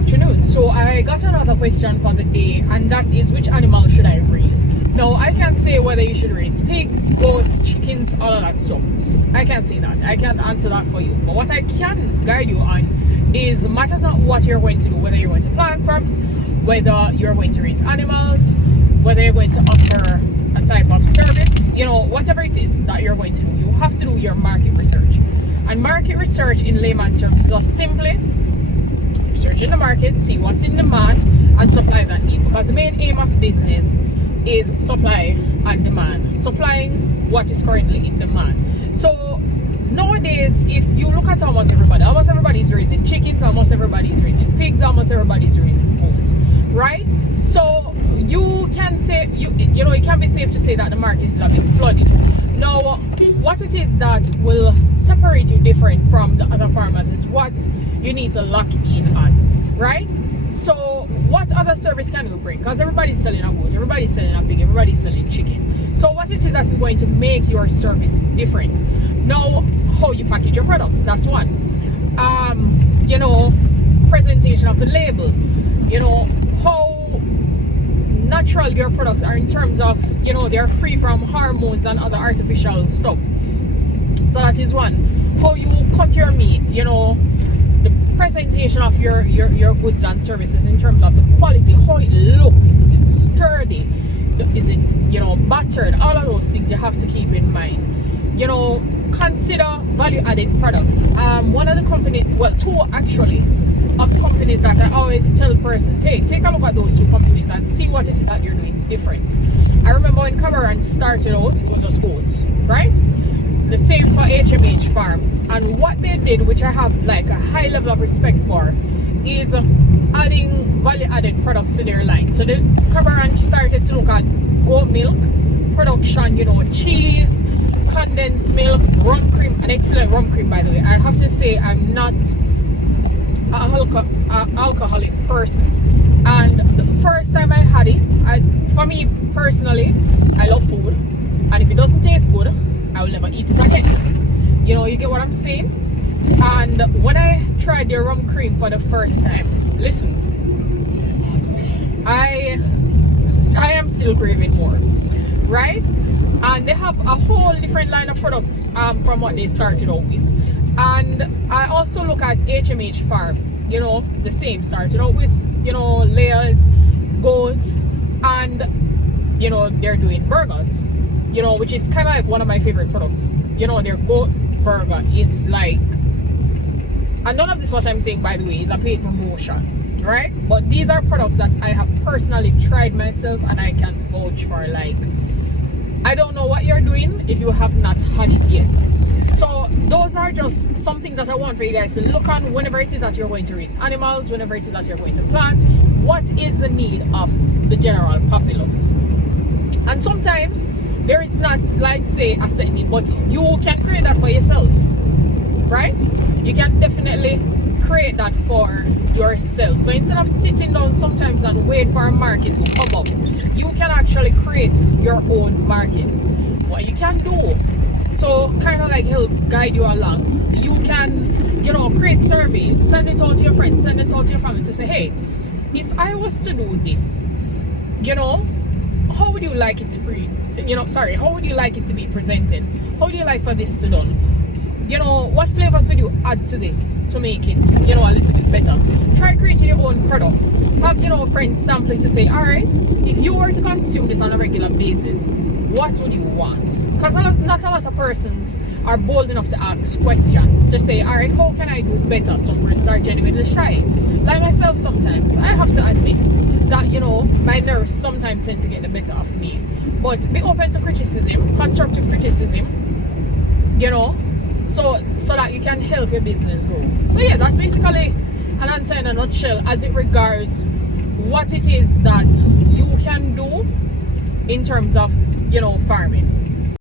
afternoon. So I got another question for the day, and that is, which animal should I raise? Now, I can't say whether you should raise pigs, goats, chickens, all of that stuff. I can't say that. I can't answer that for you. But what I can guide you on is, matters not what you're going to do, whether you're going to plant crops, whether you're going to raise animals, whether you're going to offer a type of service, you know, whatever it is that you're going to do, you have to do your market research. And market research in layman's terms is just simply research in the market, see what's in demand, and supply that need. Because the main aim of business is supply and demand, supplying what is currently in demand. So nowadays, if you look at almost everybody is raising chickens, almost everybody is raising pigs, almost everybody is raising goats, right? So you can say, you know, it can be safe to say that the market is a bit flooded. Now, what it is that will separate you different from the other farmers is what you need to lock in on, right? So what other service can you bring? Because everybody's selling a goat, everybody's selling a pig, everybody's selling chicken. So what it is that is going to make your service different? Now, how you package your products, that's one. You know, presentation of the label, you know, how natural your products are in terms of, you know, they're free from hormones and other artificial stuff. So that is one. How you cut your meat, you know, the presentation of your goods and services in terms of the quality, how it looks, is it sturdy, is it, you know, battered, all of those things you have to keep in mind. You know, consider value-added products. One of the companies, well, two actually, of companies that I always tell persons, hey, take a look at those two companies and see what it is that you're doing different. I remember when Cameron started out, it was just goats, right? The same for HMH Farms. And what they did, which I have like a high level of respect for, is adding value-added products to their line. So the Cameron started to look at goat milk production, you know, cheese, condensed milk, rum cream, an excellent rum cream, by the way. I have to say, I'm not an alcoholic person, and the first time I had it, for me personally, I love food, and if it doesn't taste good, I will never eat it again. You know, you get what I'm saying? And when I tried their rum cream for the first time, listen, I am still craving more, right? And they have a whole different line of products from what they started out with. And I also look at HMH Farms, you know, the same, started out with, you know, layers, goats, and, you know, they're doing burgers, you know, which is kind of like one of my favorite products. You know, their goat burger is like, and none of this, what I'm saying, by the way, is a paid promotion, right? But these are products that I have personally tried myself, and I can vouch for. Like, I don't know what you're doing if you have not had it yet. So those are just some things that I want for you guys to look on whenever it is that you're going to raise animals, whenever it is that you're going to plant. What is the need of the general populace? And sometimes there is not, like, say, a set need, but you can create that for yourself, right? You can definitely create that for yourself. So instead of sitting down sometimes and wait for a market to come up, you can actually create your own market. What you can do to kind of like help guide you along, you can, you know, create surveys, send it out to your friends, send it out to your family to say, hey, if I was to do this, you know, how would you like it to be, you know, sorry, how would you like it to be presented? How would you like for this to done? You know, what flavors would you add to this to make it, you know, a little bit better? Try creating your own products. Have, you know, friends sampling to say, all right, if you were to consume this on a regular basis, what would you want? Because not a lot of persons are bold enough to ask questions, to say, all right, how can I do better? Some persons are genuinely shy. Like myself sometimes, I have to admit that, you know, my nerves sometimes tend to get the better of me. But be open to criticism, constructive criticism, you know, so that you can help your business grow. So yeah, that's basically an answer in a nutshell as it regards what it is that you can do in terms of, you know, farming.